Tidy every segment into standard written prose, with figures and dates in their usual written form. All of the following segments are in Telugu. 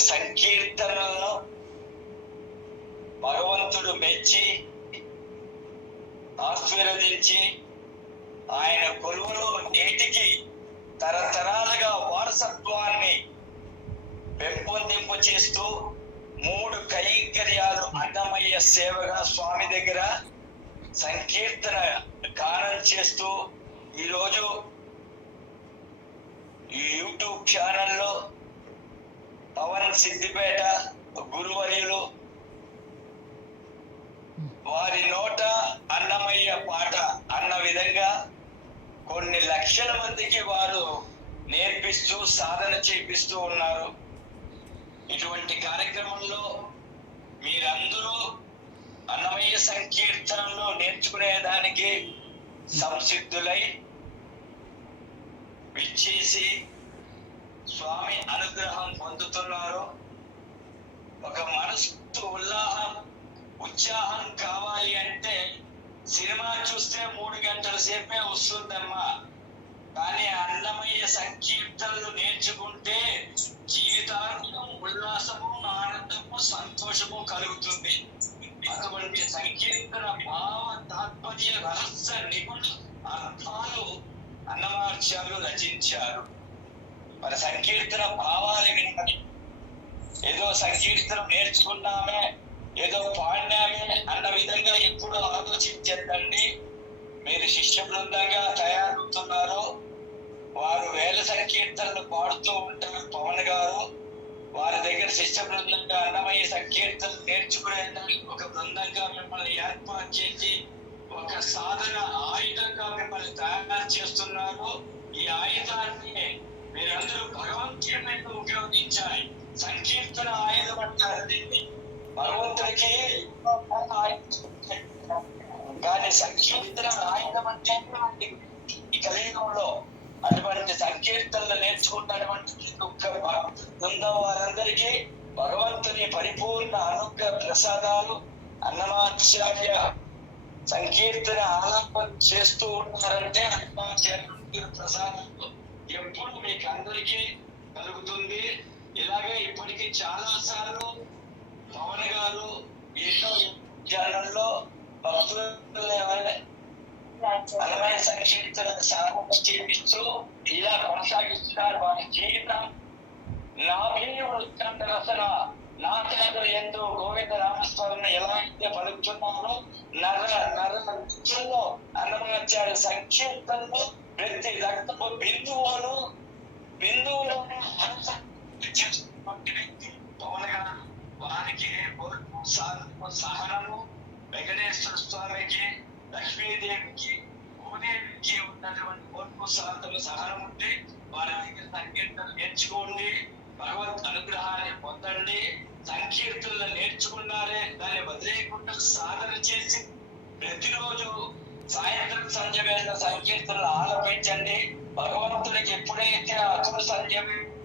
వారి సంకీర్తనలను భగవంతుడు మెచ్చి ఆశీర్వదించి ఆయన కొలువులో నేటికి తరతరాలుగా వారసత్వాన్ని పెంపొందింపు చేస్తూ 3 కైంకర్యాలు అన్నమయ్య సేవగా స్వామి దగ్గర సంకీర్తన గానం చేస్తూ ఈరోజు ఈ యూట్యూబ్ ఛానల్లో పవన్ సిద్దిపేట గురువర్యులు వారి నోట అన్నమయ్య పాట అన్న విధంగా కొన్ని లక్షల మందికి వారు నేర్పిస్తూ సాధన చేపిస్తూ ఉన్నారు. ఇటువంటి కార్యక్రమంలో మీరందరూ అన్నమయ్య సంకీర్తనలో నేర్చుకునేదానికి సంసిద్ధులై విచ్చేసి స్వామి అనుగ్రహం పొందుతున్నారు. ఒక మనసు ఉత్సాహం కావాలి అంటే సినిమా చూస్తే 3 గంటల సేపే వస్తుందమ్మా. కానీ అన్నమయ్య సంకీర్తనలు నేర్చుకుంటే జీవితాంతం ఉల్లాసము, ఆనందము, సంతోషము కలుగుతుంది. అటువంటి సంకీర్తన భావ తాత్పర్య రహస్య నిపుణ అర్థాలు అన్నమాచార్యులు రచించారు. మరి సంకీర్తన భావాలు వినాలి. ఏదో సంకీర్తనం నేర్చుకున్నామే, ఏదో పాడినామే అన్న విధంగా ఎప్పుడు ఆలోచించద్దండి. మీరు శిష్య బృందంగా తయారవుతున్నారు. వారు వేల సంకీర్తనలు పాడుతూ ఉంటారు. పవన్ గారు వారి దగ్గర శిష్య బృందంగా అన్నమయ్య సంకీర్తనలు నేర్చుకునేదానికి ఒక బృందంగా మిమ్మల్ని ఏర్పాటు చేసి ఒక సాధన ఆయుధంగా మిమ్మల్ని తయారు చేస్తున్నారు. ఈ ఆయుధాన్ని మీరందరూ భగవంతుడి మీద ఉపయోగించాలి. సంకీర్తన ఆయుధం అంటారు దీన్ని. భగవంతుడికి కానీ సంకీర్తన ఆయుధం అంటే ఈ కలియుగంలో అటువంటి సంకీర్తనలు నేర్చుకున్నటువంటి బృందం వారందరికీ భగవంతుని పరిపూర్ణ అనుగ్రహ ప్రసాదాలు. అన్నమాచార్య సంకీర్తన ఆలాపన చేస్తూ ఉన్నారంటే అన్నమాచార్య ప్రసాదాలు ఎప్పుడు మీకు అందరికీ కలుగుతుంది. ఇలాగే ఇప్పటికీ చాలా సార్లు పవన్ గారు ఎన్నో ఛానల్లో అన్నమయ్య సంకీర్తన సాధన చేపిస్తూ ఇలా కొనసాగిస్తున్నారు. వారి జీవితం నాభీయుడు రసన నాటకాలు ఎందు గోవింద రామస్వామిని ఎలా అయితే పలుకుతున్నారో నరంలో అన్నమాచార్య సంకీర్తనలో ప్రతి రక్తపు బిందువులోనే పవన్ గారు వారికి సహనము, వెంకటేశ్వర స్వామికి, లక్ష్మీదేవికి, భూదేవికి ఉన్నటువంటి ఓర్పు, శాంతము, సహనం ఉంటే వారి దగ్గర సంకీర్తనలు నేర్చుకోండి. భగవత్ అనుగ్రహాన్ని పొందండి. సంకీర్తనలు నేర్చుకున్నారే దాన్ని వదిలేయకుండా సాధన చేసి ప్రతిరోజు సాయంత్రం సంధ్య వేళ సంకీర్తనలు ఆలపించండి. భగవంతుడికి ఎప్పుడైతే అతుల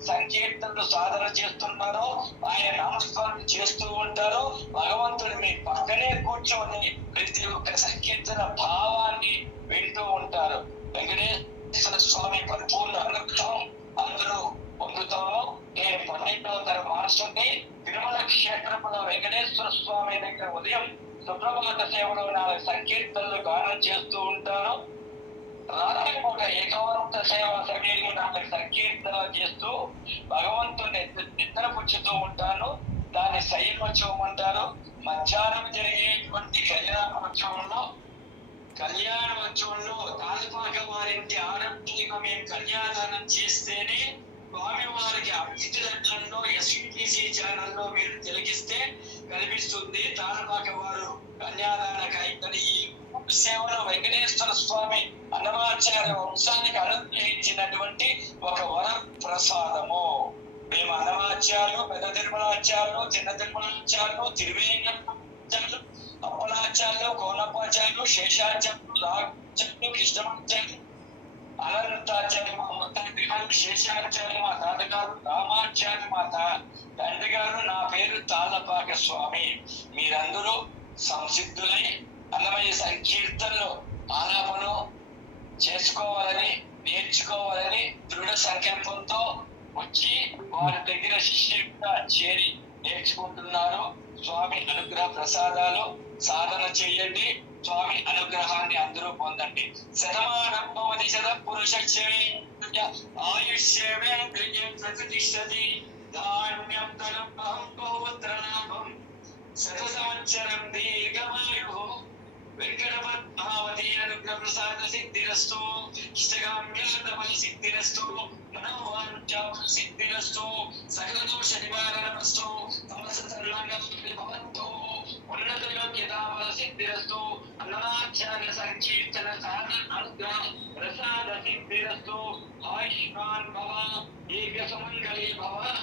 సంకీర్తనలు సాధన చేస్తున్నారో, ఆయన నామస్మరణ చేస్తూ ఉంటారో, భగవంతుడు మీ పక్కనే కూర్చొని ప్రతి ఒక్క సంకీర్తన భావాన్ని వింటూ ఉంటారు. వెంకటేశ్వర స్వామి పరిపూర్ణ అనుగ్రహం అందరూ పొందుతాము. నేను 12వ తరగతి మాస్టర్ని. తిరుమల క్షేత్రంలో వెంకటేశ్వర స్వామి దగ్గర ఉదయం సుప్రభాత సేవలో 4 సంకీర్తనలు గానం చేస్తూ ఉంటాను. రాత్రి పూట ఏకాంత సేవ సమయంలో 4 సంకీర్తనలు చేస్తూ భగవంతుని నిద్రపుచ్చుతూ ఉంటాను. దాన్ని శయనోత్సవం అంటారు. మధ్యాహ్నం జరిగేటువంటి కళ్యాణోత్సవంలో తాలిపాక వారింటి ఆనందంగా మేము కళ్యాణానం చేస్తేనే స్వామి వారికి అభిజిత్ లగ్నంలో ఎస్విటిసి ఛానల్లో మీరు తిలకిస్తే కనిపిస్తుంది. తాళపాక వారు కన్యాదాన కైకని ఈ సేవలో వెంకటేశ్వర స్వామి అన్నమాచార్య వంశానికి అనుగ్రహించినటువంటి ఒక వర ప్రసాదము. మేము అన్నమాచార్యులు, పెద్ద తిరుమలాచార్యులు, చిన్న తిరుమలాచార్యులు, తిరువేంకటాచార్యులు, అప్పలాచార్యులు, కోనపాచార్యులు, శేషాచార్యులు, రాఘాచార్యులు, కృష్ణమాచార్యులు, అనంతాచార్య, మా తండ్రి గారు శేషాచార్య, మా తాతగారు రామాచార్య, మా తండ్రి గారు నా పేరు తాళ్ళపాక స్వామి. మీరందరూ సంసిద్ధులై అన్నమయ్య సంకీర్తనలు ఆలాపన చేసుకోవాలని, నేర్చుకోవాలని దృఢ సంకల్పంతో వచ్చి వారి దగ్గర శిష్యులుగా చేరి నేర్చుకుంటున్నారు. స్వామి అనుగ్రహ ప్రసాదాలు సాధన చేయండి. స్వామి అనుగ్రహాన్ని అందరూ పొందండి. శతమానం భవతి శతం పురుషస్య ఆయుష్యేవేంద్రియం ప్రతిష్టతి. ధాన్యం ధనం బహం బహుపుత్రలాభం శత సంవత్సరం దీర్ఘమాయు. వెంకటపద్మావతి అనుగ్రహ ప్రసాద సిద్ధిరస్తు. ఇష్టగామ్యార్థఫల సిద్ధిరస్తు. మనోవాంఛాఫల సిద్ధిరస్తు. సకల దోష నివారణమస్తు. సమస్త సర్వాంగ భవంతు. ఉన్నత యోగ్యతాఫల సిద్ధిరస్తు. అన్నమాచార్య సంకీర్తన సాధన అనుగ్రహ ప్రసాద సిద్ధిరస్తు. ఆయుష్మాన్ భవ. దీర్ఘ సుమంగళీ భవ.